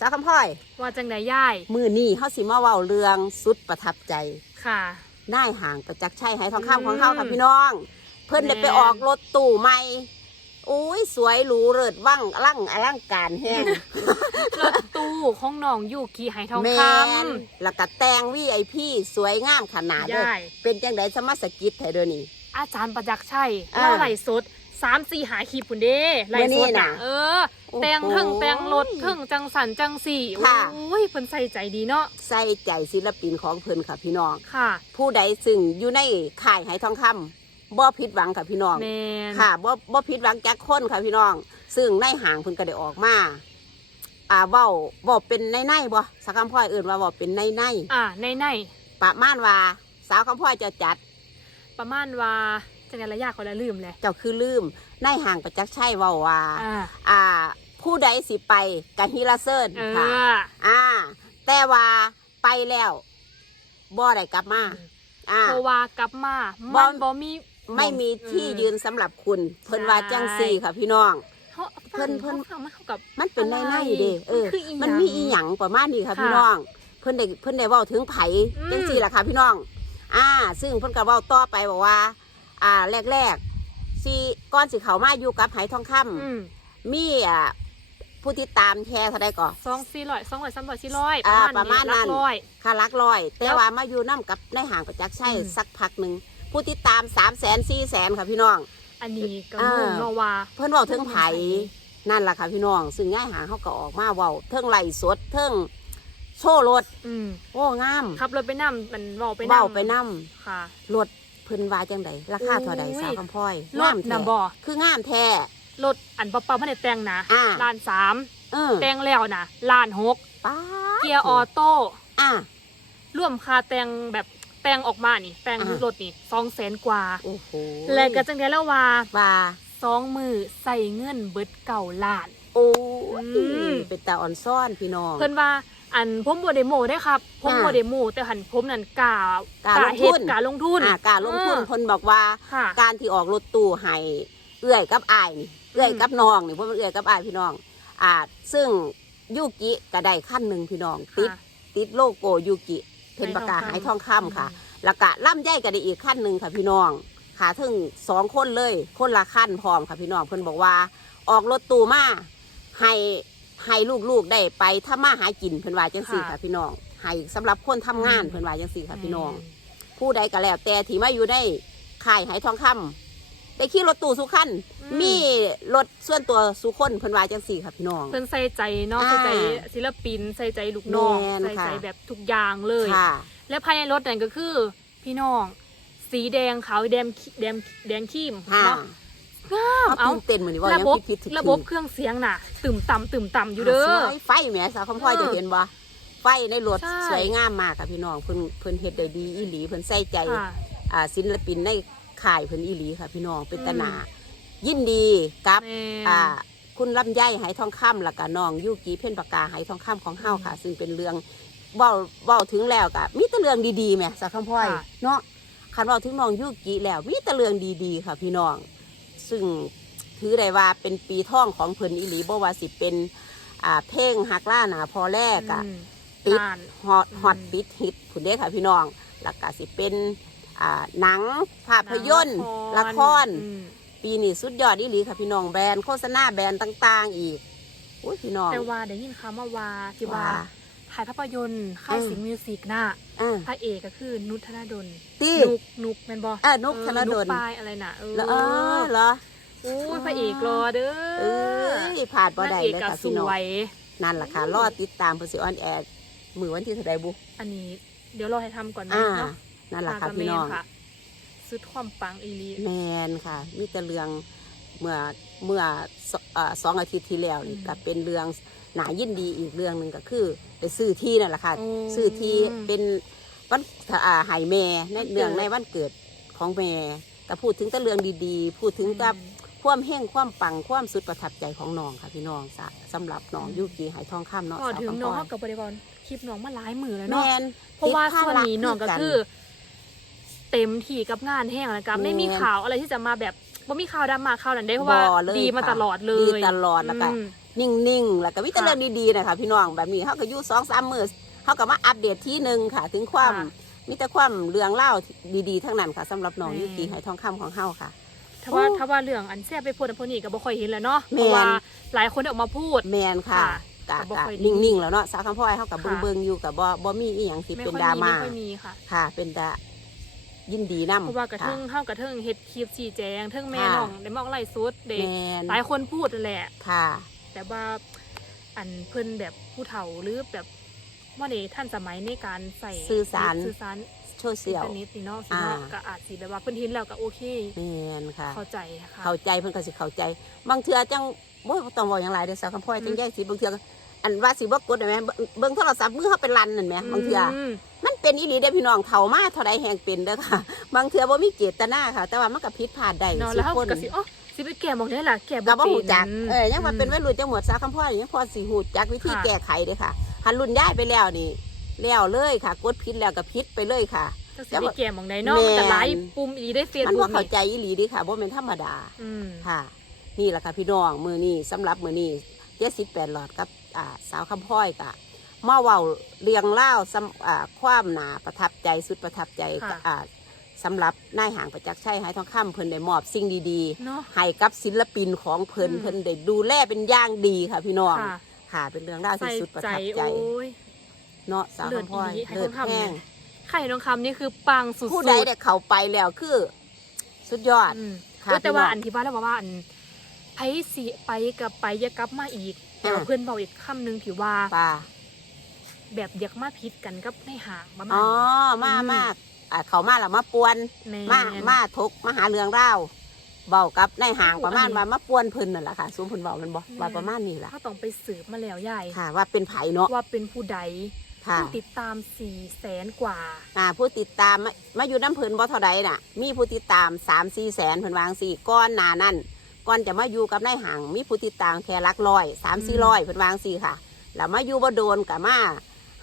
สาวคำพ่อย ว่าจังไดย่ายมือนี่เฮาสิมาเว้าเรื่องสุดประทับใจค่ะ นายห่างประจักษ์ชัยให้ทองอืมคำของเขาค่ะพี่น้อง เพิ่นได้แม่นไปออกรถตู้ใหม่อุ้ยสวยหรูเลิศว่างอลังอลังการแห้งรถตู้ของน้องยูกิไหทองแมคนแล้วก็แต่งวีไอพีสวยงามขนาดำเด้อยายเป็นจังไดสมัสกิจไทยเด้อนี่อาจารย์ประจักษ์ชัยอ่าเล่าไหลฟ์สด สามสี่หาขีปุ่นเด้ไหลฟ์สดมื้อนี้น่ะน่ะ เออโอ้โหแต่งเทั้งแต่งรถเทั้งจังสันจังสี่ค่ะ โอ้ยเพิ่นใส่ใจดีเนาะใส่ใจศิลปินของเพิ่นค่ะพี่น้อง ค่ะผู้ใดซึ่งอยู่ในค่ายไหทองคำบ่ผิดหวังค่ะพี่น้อง แมนค่ะบ่บ่ผิดหวังจักคนค่ะพี่น้อง ซึ่งในห่างเพิ่นก็ได้ออกมาอ่าเว้าเว้าเป็นในในๆบ่สักคำพ่อยเอื่นว่าเว้าเป็นในในอ่าในในๆประมาณว่าสาวคำพ่อยจะจัด ประมาณว่า จังไดระยะคนละลืมเลย เจ้าคือลืมในห่างประจักษ์ชัยเว้าว่าอ่า อ่า ผู้ใดสิไปกันฮิลาเซิร์นเอค่ะ อ อ่า แต่ว่าไปแล้วบ่ได้กลับมา อ่า เพราะว่ากลับมา บ่ มันบ่มี ไม่มีที่เออยืนสำหรับคุณ เพิ่นว่าใช่จังซี่ค่ะพี่น้องเฮาเพิ่นเพิ่น ฟังมาเข้ากับ มันเป็นในในๆเด้เออมันคืออีหยังมันมีอีหยังประมาณนี้ค่ะค่ะพี่น้อง เพิ่นได้เพิ่นได้เว้าถึงไผอืม จังซี่ล่ะค่ะพี่น้อง อ่า ซึ่งเพิ่นก็เว้าต่อไปบอกว่า อ่า แรกๆสิก่อนสิเข้ามาอยู่กับไหทองคำอืมมีอ่าผู้ติดตามแชร์เท่าใดก่อสองสี่ร้อยสองร้อยสามร้อยสี่ร้อยอ่าประมาณนั้น หลักร้อย ค่าหลักร้อย แต่แล้วว่ามาอยู่นํกับในห่างประจักษ์ชัยอืม สักพักหนึงผู้ติดตาม3 0 0 0 0 0 4 0 0 0ค่ะพี่น้อง อันนี้ก็อ่างงเนาะว่า เพิ่นเว้าถึงไผนั่นล่ะค่ะพี่น้อง ซึ่งง่ายหางเขาก็ออกมาเว้าเทิงไหลฟ์สดเทิงโชว์รถอืมโอ้งามขับรถไปนํมันเว้าไปนำเว้าไปนํค่ะ รถ เพิ่นว่าจังไดราคาเท่าใดโอ้ยสาวคำพ้อยรถงามแท้น่ะบ่คืองามแท้รถอันเปล่าๆไม่ได้แต่งนะอ่าล้านสามเออแต่งแล้วนะล้านหกป้าดเกียร์ออโต้อะร่วมค่าแต่งแบบแต่งออกมานี่แต่งอ่ารถนี่สองแสนกว่าโอ้โหและก็จังไดแล้วว่าว่าสองมือใส่เงินเบิดเก่าล้าน โอ้ยอืมเป็นตาอ่อนซ่อนพี่น้องเพิ่นว่า อันผมบ่ได้โมได้ครับผมอ่าบ่ได้โมแต่หันผมนั่นกล้ากล้าลงเฮ็ทุดนกล้าลงทุนอะการลงทุนเออเพิ่นบอกว่าค่ะการที่ออกรถตู้ให้เอื้อยกับอายนี่เอื้อยกับน้องนี่เพราะมันเอื้อยกับอายพี่น้อง อ่า ซึ่งยูกิก็ได้ขั้นหนึ่งพี่น้อง ติดค่ะติดโลโก้ยูกิเพิ่นประกาศหาหายยททอองงคำคำค่ะ แล้วก็ล่ำใหญ่ก็ได้อีกขั้นหนึ่งค่ะพี่น้องขาถึงสองคนเลย คนละขั้นพร้อมค่ะพี่น้องเพิ่นบอกว่า ออกรถตู้มาให้ ให้ลูกๆได้ไปถ้ามาหากินเพิ่นว่าจังสี่ค่ะพี่น้องให้สำหรับคนทำงานเพิ่นว่าจังสี่ค่ะพี่น้อง ผู้ใดก็แล้วแต่ที่มาอยู่ในค่ายหายทองคำได้ขี่รถตู้สุขันอืมมีรถส่วนตัวสุคนเพิ่นว่าจังสี่ค่ะพี่น้อง เพิ่นใส่ใจเนาะอ่าใส่ใจศิลปินใส่ใจลูกน้องแม่นใส่ใจค่ะแบบทุกอย่างเลยค่ะและภายในรถนั่นก็คือพี่น้อง สีแดงขาวแดงแดงแดงขี้มค่ะเนาะ งามเขาเอาตื่นเต้นเหมือนว่าระยังบบคิดถึงระบบเครื่องเสียงน่ะตื่มต่ำตื่มต่ำอยู่เด้อไฟแหมสาวคำพ่อยเออจะเห็นบ่ไฟในรถใช่ สวยงามมากค่ะพี่น้องเพิ่นเพิ่นเฮ็ดได้ดีอีหลีเพิ่นใส่ใจ ค่ะ อ่าศิลปินในค่ายเพิ่นอีหลีค่ะ พี่น้องเป็นตาหนาอืมยินดีกับ แม่น อ่า คุณลำไยไหทองคำแล้วก็น้องยูกีเพ่นปากกาไหทองคำของเฮาค่ะ ซึ่งเป็นเรื่องเว้าเว้าถึงแล้วก็มีแต่เรื่องดีๆแหม่สักคำพ่อยค่ะ เนาะคันเว้าถึงน้องยูกีแล้วมีแต่เรื่องดีๆ ค่ะ พี่น้อง ซึ่งถือได้ว่าเป็นปีท่องของเพิ่นอีหลีบ่ว่าสิเป็นอ่าเพลงฮักล่าหนาพอแรกอะอืมติดล้านฮอตอืมฮอตติดฮิตคุณเด้ค่ะพี่น้องแล้วก็สิเป็นอ่าหนังภาพยนตร์ละครอืมปีนี้สุดยอดอีหลีค่ะพี่น้องแบรนด์โฆษณาแบรนด์ต่าง ๆ อีกอุ้ยพี่น้องแต่ว่าได้ยินคำว่าว่าที่ว่าว่าถ่ายภาพยนตร์ค่ายเออสิงห์มิวสิกน่ะ อ่า พระเอกก็คือนุชธนดลตีนุกนุกแมนบออะนุกธนดลปายอะไรน่ะเออแล้วเออเหรอโอ้ยพระเอกรอเด้อเอ้ยผ่านบ่นางได้เอกเลยก็ค่ะสพี่น้องวย นั่นแหละค่ะรอติดตามเพอสิออนแอร์มือวันที่เท่าใดบุอันนี้เดี๋ยวรอให้ทำก่อนนะอ่า เนาะนั่นแหละค่ะมากับพี่น้องแม่ค่ะสุดความปังอีหลี แมนค่ะ มีแต่เรื่อง เมื่อเมื่อสเอ่อสองอาทิตย์ที่แล้วนี่ก็เป็นเรื่องหนายินดีอีกเรื่องหนึ่งก็คือไปซื้อที่นั่นแหละค่ะโอ้ซื้อที่เป็นวันอ่าใหายแม่ในวันเกิดเรื่องในวันเกิดของแม่ก็พูดถึงแต่เรื่องดีๆ พูดถึงกับความเฮงความปังความสุดประทับใจของน้องค่ะพี่น้องสะสำหรับน้องยูกีหายทองคำเนาะก่อนสาวถึงคำน้องพเขารกับบริบอลคลิปน้องมาหลายมือแล้วแมเนาะนเพราะว่าติดส่วนนี้น้องก็คือ เต็มที่กับงานแห้งนะครับไม่มีแม่นข่าวอะไรที่จะมาแบบ ว่ามีข่าวดราม่าข่าวนั้นได้เพราะว่าบ่เลยดีมาค่ะตลอดเลยดีตลอดแล้วก็อืมนิ่งๆ แล้วก็วิตาค่ะเรื่องดีๆนะคะพี่น้องแบบนี้เขาก็อยู่สองสามมือเขาก็มาอัปเดตที่หนึ่งค่ะ ถึงความค่ะมีแต่ความเรื่องเล่าวดีๆ ทั้งนั้นค่ะสำหรับน้องแม่ยุกีหอยทองคำของเฮาค่ะ ถ้าว่าโอ้ถ้าว่าเรื่องอันแซ่บไปพูดอันพวกนี้ก็บ่ค่อยเห็นแล้วเนาะแม่น เพราะว่าหลายคนได้ออกมาพูด แมนค่ะค่ะกะก็บ่กะค่อยดีนิ่งๆ แล้วเนาะสาวคำพ่อยเขากับค่ะ เบิ่งๆอยู่กับบ่บ่มีอีหยังที่ไม่เป็นค่อยดรามีม่าไม่ค่อยมีค่ะ ค่ะ เป็นดา ยินดีนำเพราะว่ากระเทิงเฮากระเทิงเฮ็ดคลิปชี้แจงเทิงแม่ค่ะน้องได้มาออกไลฟ์สดเด็แมนหลายคนพูดนั่นแหละค่ะ แต่ว่าอันเพิ่นแบบผู้เฒ่าหรือแบบว่าในท่านสมัยในการใส่สื่อสารสื่อสารโซเชียลอินเทอร์เน็ตนี่เนาะสิเนาะอ่าก็อาจสิแบบว่าเพิ่นเห็นแล้วก็โอเคแมนค่ะ เข้าใจค่ะเข้าใจเพิ่นก็สิเข้าใจ บางเทื่อจังบ่ต้องบอกอย่างไรเด้อสาวคำพ่อยอืมจังแยกสิบางเทื่อก็อันว่าสิบ่กดได้ไหมเบิ่งเบิ่งโทรศัพท์มือเขาเป็นลันนั่นแหมบางเทื่อมมัน เป็นอีหลีเด้อพี่น้องเฒ่ามาเท่าใดแฮงเป็นเด้อค่ะ บางเทื่อบ่มีเจตนาค่ะ แต่ว่ามันก็ผิดพลาดได้เนาะสุแล้วเฮาคนก็สิอ๋อสิไปแก้บอกได้ล่ะแก้บ่ก็บ่เป็นฮู้จักเออยังว่าเป็นอืมวัยรุ่นจังหวัดสาวคำพ่อยยังพอสิฮู้จักวิธีค่ะแก้ไขเด้อค่ะหันรุ่นย้ายไปแล้วนี่แล้วเลยค่ะ กดผิดแล้วก็ผิดไปเลยค่ะจักสิไปแก้บอกได้เนาะมันก็หลายปุ่มอีได้เฟซมันบุ๊บ่กเข้าใจอีหลีเดิค่ะบ่แม่นธรรมดาอืมค่ะ นี่แหละค่ะพี่น้องมือนี้สำหรับมือนี้เจ็ดสิบแปดหลอดกับอ่าสาวคำพ้อยกะ มาเว้าเรียงเล่าวสำอ่าความหนาประทับใจสุดประทับใจค่ะ อ่าสำหรับนายห่างประจักษ์ชัยหายทองคำเพิ่นได้มอบสิ่งดีเนาะ ๆให้กับศิลปินของเพิ่นอืม เพิ่นได้ดูแลเป็นอย่างดีค่ะพี่น้องค่ะค่ะเป็นเรื่องราวที่ใส่สุดประใจทับใจ โอ้ย เนาะสาวเลิศคำพ้อยอีหลีให้เลิศทองคำแห้งไข่ทองคำนี่คือปังสุดๆผู้ใดได้เข้าไปแล้วคือ สุดยอด อืมค่ะเออแต่ว่าพี่น้องอันที่ว่าแล้วว่าอันไผสิไปกับไปอย่ากลับมาอีก แต่ว่าอ่า เพื่อนบอกอีกคำหนึงที่ว่า ป่า แบบอยากมาพิษกันกับในห่างประมาอ๋ณอมาอืมมากอ่าเขามาแล้วมาปวน แม่มามาทกมาหาเรื่องเล่าวเบากับในห่างโอ้ประมาณอันนี้ว่ามาป่วนเพิ่นนั่นแหละค่ะซุ้มเพิ่นบอกมันบอกแม่ว่าประมาณนี้ล่ะ เขาต้องไปสืบมาแล้วใหญ่ค่ะ ว่าเป็นไผเนาะว่าเป็นผู้ใดค่ะผู้ติดตามสี่แสนกว่า อ่าผู้ติดตามมามาอยู่น้ำเพิ่นบ่เท่าใดน่ะ มีผู้ติดตามสามสี่แสนเพิ่นวาจั่งสี่ก้อนหนานั่นก่อนจะมาอยู่กับนายห่างมีผู้ติดตามแค่หลักร้อยสามสี่ร้อยเพิ่นวาจั่งสี่ค่ะแล้วมาอยู่บ่โดนกับมา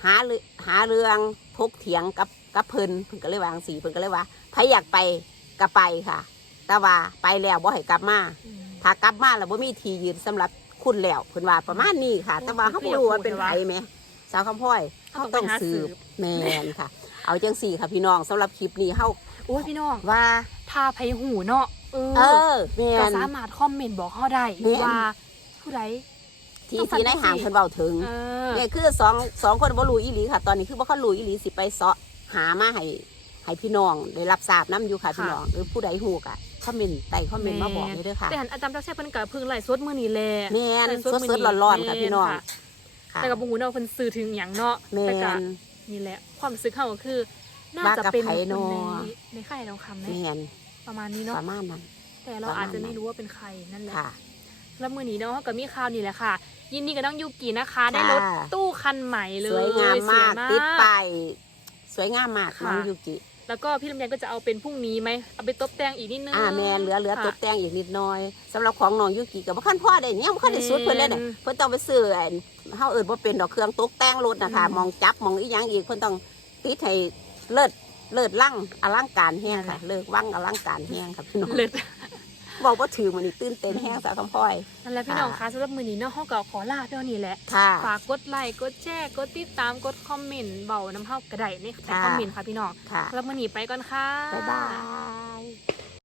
หาเรื่องหาเรื่องทกเถียงกับกับเพิ่นเพิ่นก็เลยวาจั่งสี่เพิ่นก็เลยว่าใครอยากไปก็ไปค่ะ แต่ว่าไปแล้วบ่ให้กลับมาถ้ากลับมาแล้วบ่มีทียืนสำหรับคุณแล้วเพิ่นว่าประมาณนี้ค่ะ แต่ว่าเขาบ่รู้ว่าเป็นไผแหมสาวคำพ้อยเขาต้องสืบแม่นค่ะ เอาจังสี่ค่ะพี่น้องสำหรับคลิปนี้เฮาโอ้ยพี่น้องว่าถ้าไผหูเนาะเอเอออแม่ก็นสามารถคอมเมนต์บอกเขาได้แม่นว่าผู้ใด ที่ต้องฟังที่ในห่างจังสิเพิ่นเว้าถึงเออเนี่ยคือสองสองคนบ่รู้อีหลีค่ะ ตอนนี้คือบ่เขารู้อีหลีสิไปเสาะหามาให้ให้พี่น้องได้รับทราบนํอยู่ค่ะพี่น้องหรือผู้ใดฮู้ก็คอมเมนต์ใต้คอมเมนต์มาบอกเลยเด้อค่ะแต่หันอาจารย์เจ้าชายเพิ่นก็เพิ่งไล่สดมื้อนี้แหละ แม่นไล่สมื้ดๆร้อนๆค่ะแม่พี่น้องค่ะค่ะแต่กับบุหูเนาะเพิ่นสื่อถึงหยังเนาะแม่แต่ก็น นี่แหละความรู้สึกเขาก็คือ น่าว่าจะกับเป็นไผคนเนาะ ในในค่ายทองคำนะแม่นประมาณนี้ปเนาะระมาณนั้น แต่เราประมาณอาจจะไม่นั้นรู้ว่าเป็นใครนั่นแหละ ค่ะ แล้วมื้อนี้เนาะก็มีข่าวนี่แหละค่ะ ยินดีกับน้องยูกินะคะ ได้ค่ะรถตู้คันใหม่เลยสวยงามมากสวยติดไปายสวยงามมากค่ะน้องยูกิแล้วก็พี่ลำไยก็จะเอาเป็นพรุ่งนี้ไหมเอาไปตบแต่งอีกนิดนึงอ่าแมนเหลือเหลือค่ะตกแต่งอีกนิดหน้อยสำหรับของน้องยูกิกับบ่คันพ่อได้เนี่ยบ่คันได้สุดเพิ่นเลยเนี่ยแม่นเพิ่นต้องไปซื้ออันเฮาเอิ้นบ่เป็นดอกเครื่องตกแต่งรถนะคะอืมมองจับมองอีหยังอีกเพิ่นต้องติดให้เลิศเลิศลั่งอลังการแฮงค่ะ เลิกวังอลังการแฮงค่ะพี่น้องเลิศ บอกว่าถือมันนี่ตื่นเต้นแฮงสาวคำพ่อย นั่นแหละพี่น้องคะสำหรับมื้อนี้เนาะเฮาก็ขอลาเท่านี้แหละ ค่ะ ฝากกดไลค์กดแชร์กดติดตามกดคอมเมนต์เบาน้ำเฮากระไดในใต้ค่ะคอมเมนต์ค่ะพี่น้องค่ะสำหรับมื้อนี้ไปก่อนค่ะ บ๊ายบาย